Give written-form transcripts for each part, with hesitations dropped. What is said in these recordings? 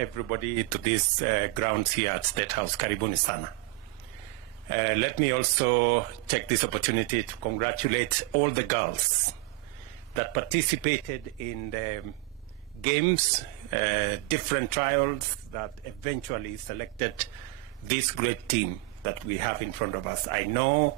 everybody to this grounds here at State House. Karibuni sana. Let me also take this opportunity to congratulate all the girls that participated in the games, different trials that eventually selected this great team that we have in front of us. I know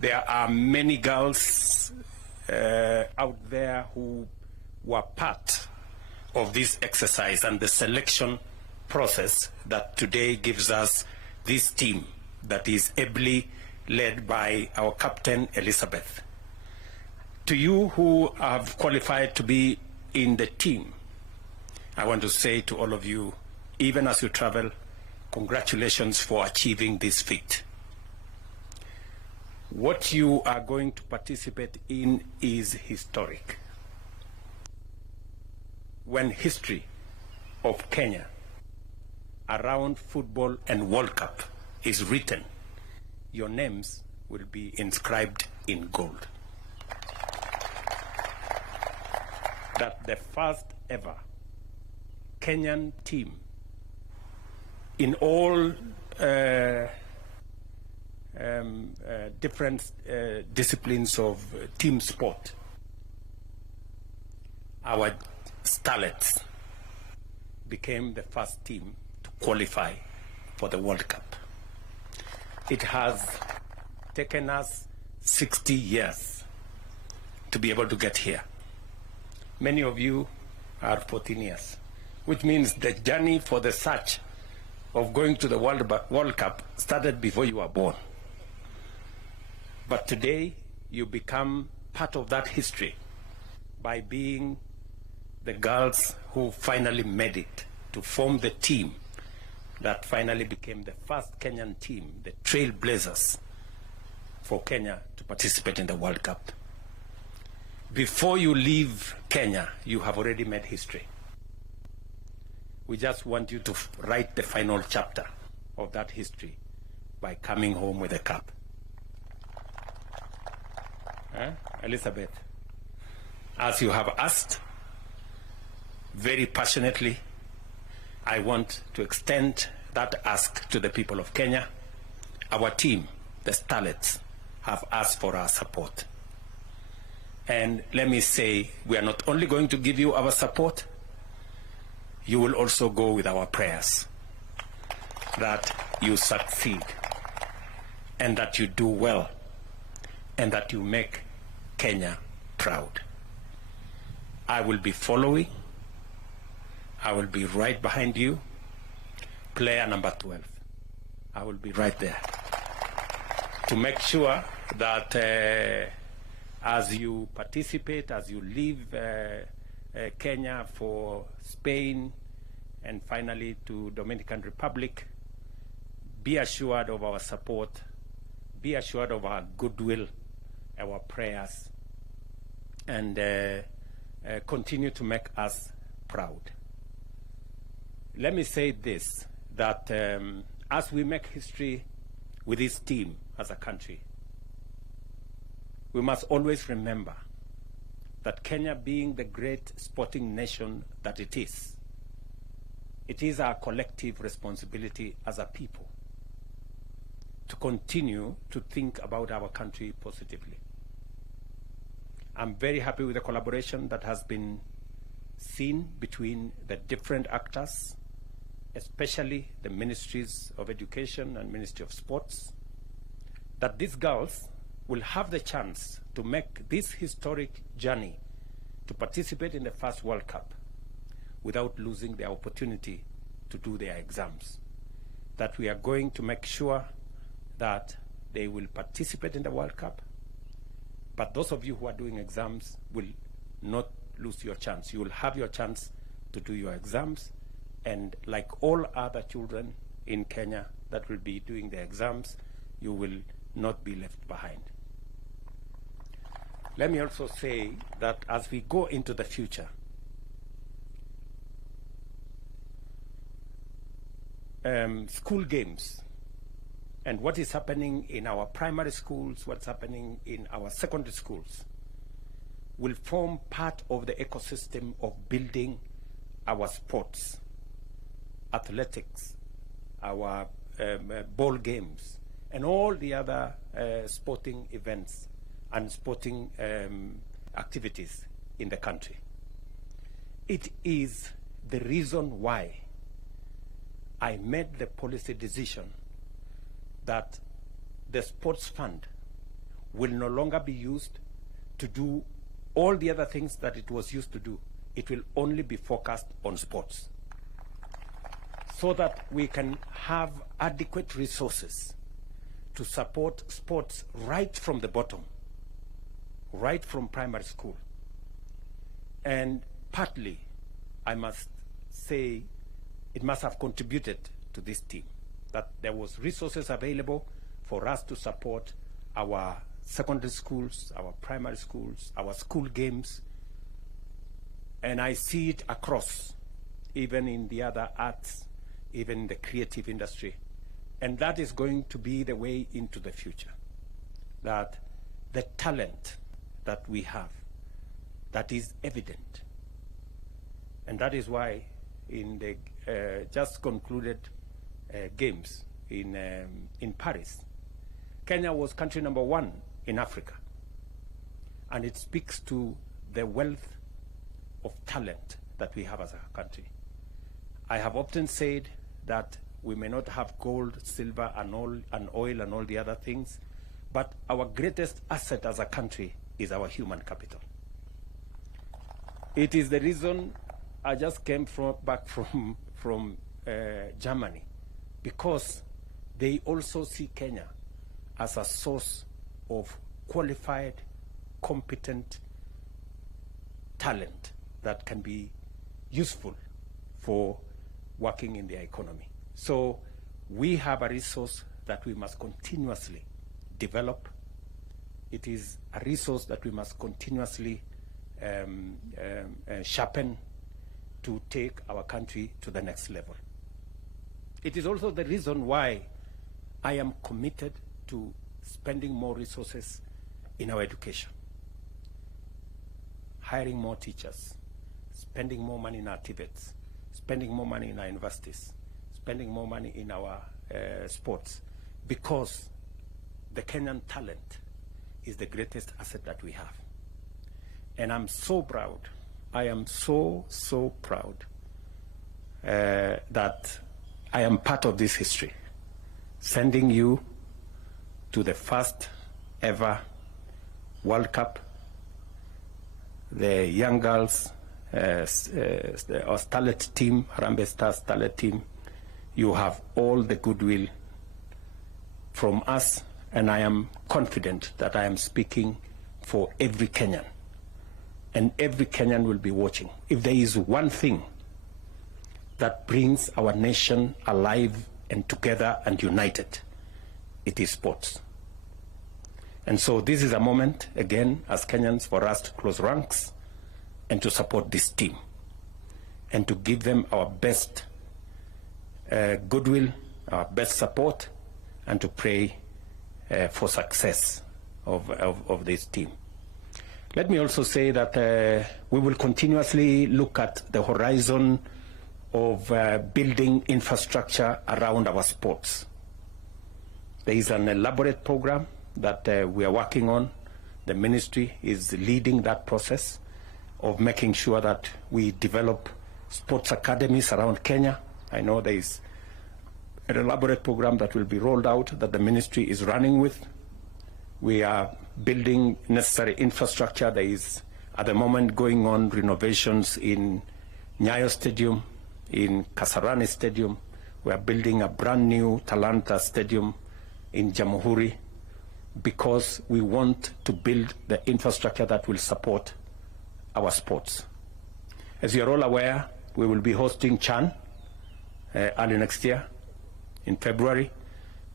there are many girls out there who were part of this exercise and the selection process that today gives us this team that is ably led by our captain, Elizabeth. To you who have qualified to be in the team, I want to say to all of you, even as you travel, congratulations for achieving this feat. What you are going to participate in is historic. When history of Kenya around football and World Cup is written, your names will be inscribed in gold. That the first ever Kenyan team in all different disciplines of team sport, our Starlets became the first team to qualify for the World Cup. It has taken us 60 years to be able to get here. Many of you are 14 years, which means the journey for the search of going to the World Cup started before you were born. But today, you become part of that history by being the girls who finally made it to form the team that finally became the first Kenyan team, the trailblazers for Kenya to participate in the World Cup. Before you leave Kenya, you have already made history. We just want you to write the final chapter of that history by coming home with a cup. Elizabeth, as you have asked, very passionately, I want to extend that ask to the people of Kenya. Our team, the Starlets, have asked for our support. And let me say, we are not only going to give you our support, you will also go with our prayers that you succeed and that you do well and that you make Kenya proud. I will be following. I will be right behind you. Player number 12. I will be right there to make sure that as you participate, as you leave Kenya for Spain and finally to Dominican Republic, be assured of our support, be assured of our goodwill, our prayers, and continue to make us proud. Let me say this, that as we make history with this team as a country, we must always remember that Kenya, being the great sporting nation that it is our collective responsibility as a people to continue to think about our country positively. I'm very happy with the collaboration that has been seen between the different actors, especially the Ministries of Education and Ministry of Sports, that these girls will have the chance to make this historic journey to participate in the first World Cup without losing the opportunity to do their exams. That we are going to make sure that they will participate in the World Cup, but those of you who are doing exams will not lose your chance. You will have your chance to do your exams, and like all other children in Kenya that will be doing their exams, you will not be left behind. Let me also say that as we go into the future, school games and what is happening in our primary schools, what's happening in our secondary schools, will form part of the ecosystem of building our sports athletics, our ball games, and all the other sporting events and sporting activities in the country. It is the reason why I made the policy decision that the sports fund will no longer be used to do all the other things that it was used to do. It will only be focused on sports, so that we can have adequate resources to support sports right from the bottom, right from primary school. And partly, I must say, it must have contributed to this team, that there was resources available for us to support our secondary schools, our primary schools, our school games. And I see it across, even in the other arts, even in the creative industry. And that is going to be the way into the future, that the talent that we have, that is evident. And that is why in the just concluded games in Paris, Kenya was country number 1 in Africa. And it speaks to the wealth of talent that we have as a country. I have often said that we may not have gold, silver, and oil and all the other things, but our greatest asset as a country is our human capital. It is the reason I just came back from Germany, because they also see Kenya as a source of qualified, competent talent that can be useful for working in their economy. So we have a resource that we must continuously develop. It is a resource that we must continuously sharpen to take our country to the next level. It is also the reason why I am committed to spending more resources in our education, hiring more teachers, spending more money in our TVETs, spending more money in our universities, spending more money in our sports, because the Kenyan talent is the greatest asset that we have. And I'm so proud, I am so proud that I am part of this history, sending you to the first ever World Cup, the young girls, the Starlet team, Harambee Stars Starlet team. You have all the goodwill from us, and I am confident that I am speaking for every Kenyan, and every Kenyan will be watching. If there is one thing that brings our nation alive and together and united, it is sports. And so this is a moment, again, as Kenyans, for us to close ranks and to support this team and to give them our best goodwill, our best support, and to pray for success of this team. Let me also say that we will continuously look at the horizon of building infrastructure around our sports. There is an elaborate program that we are working on. The ministry is leading that process of making sure that we develop sports academies around Kenya. I know there is an elaborate program that will be rolled out that the ministry is running with. We are building necessary infrastructure. There is, at the moment, going on renovations in Nyayo Stadium, in Kasarani Stadium. We are building a brand new Talanta Stadium in Jamhuri, because we want to build the infrastructure that will support our sports. As you are all aware, we will be hosting CHAN early next year in February.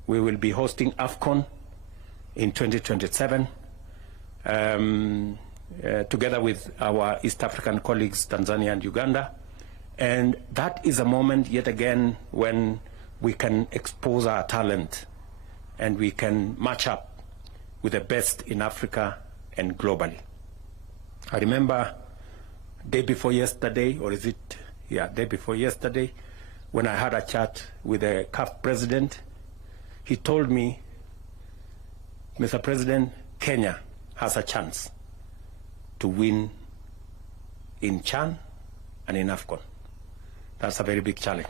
We will be hosting AFCON in 2027, together with our East African colleagues, Tanzania and Uganda. And that is a moment, yet again, when we can expose our talent and we can match up with the best in Africa and globally. I remember day before yesterday, or is it, yeah, day before yesterday, when I had a chat with the CAF president, he told me, Mr. President, Kenya has a chance to win in CHAN and in AFCON. That's a very big challenge.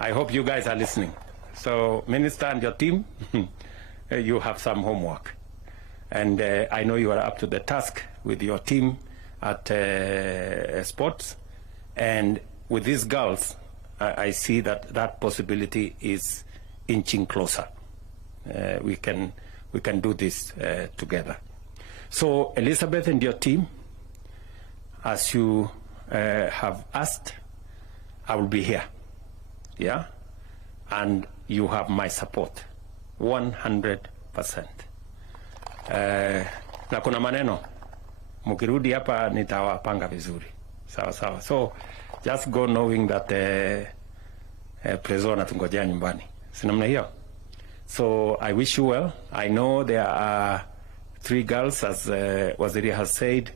I hope you guys are listening. So, Minister and your team, you have some homework. And I know you are up to the task with your team at sports. And with these girls, I see that that possibility is inching closer. We can do this together. So, Elizabeth and your team, as you have asked, I will be here. Yeah? And you have my support, 100%. Na kuna maneno, mukirudi hapa nitawapanga vizuri. Sawa sawa. So, just go knowing that Prezo natungojea nyumbani. Sinamna hiyo? So, I wish you well. I know there are 3 girls, as Waziri has said,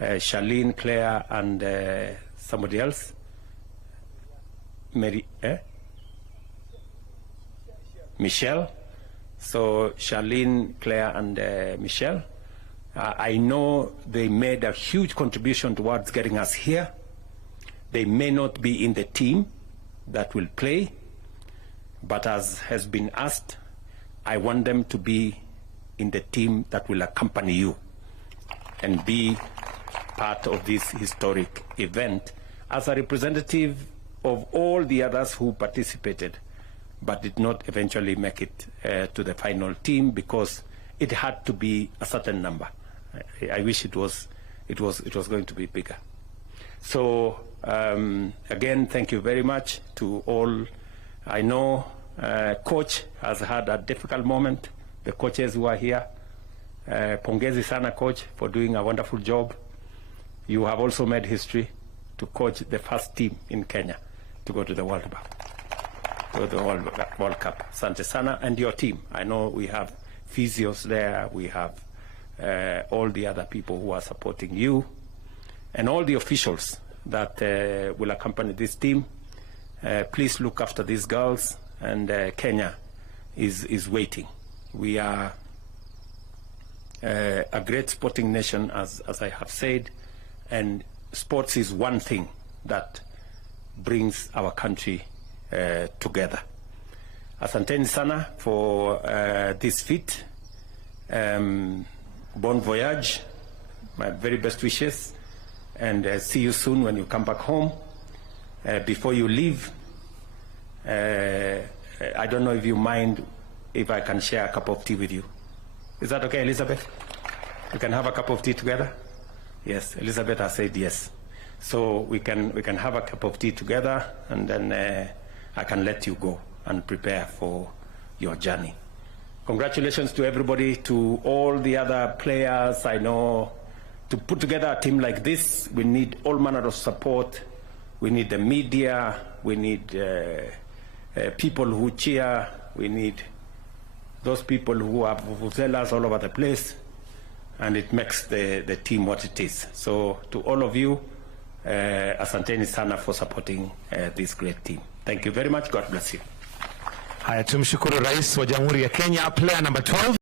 Charlene, Claire, and somebody else. Michelle. So Charlene, Claire, and Michelle. I know they made a huge contribution towards getting us here. They may not be in the team that will play, but as has been asked, I want them to be in the team that will accompany you and be part of this historic event as a representative of all the others who participated but did not eventually make it to the final team because it had to be a certain number. I wish it was going to be bigger. So again, thank you very much to all. I know coach has had a difficult moment. The coaches who are here, pongezi sana coach for doing a wonderful job. You have also made history to coach the first team in Kenya to go to the World Cup. Asante sana, and your team. I know we have physios there, we have all the other people who are supporting you, and all the officials that will accompany this team. Please look after these girls, and Kenya is waiting. We are a great sporting nation, as I have said, and sports is one thing that brings our country together. Asanteni sana for this feat. Bon voyage, my very best wishes, and see you soon when you come back home. Before you leave, I don't know if you mind if I can share a cup of tea with you. Is that okay, Elizabeth? We can have a cup of tea together? Yes, Elizabeth has said yes. So we can have a cup of tea together, and then I can let you go and prepare for your journey. Congratulations to everybody, to all the other players. I know to put together a team like this, we need all manner of support. We need the media, we need people who cheer, we need those people who are vuvuzelas all over the place, and it makes the team what it is. So to all of you, asanteni sana for supporting this great team. Thank you very much. God bless you. Haya, tumshukuru Rais wa Jamhuri ya Kenya, player number 12.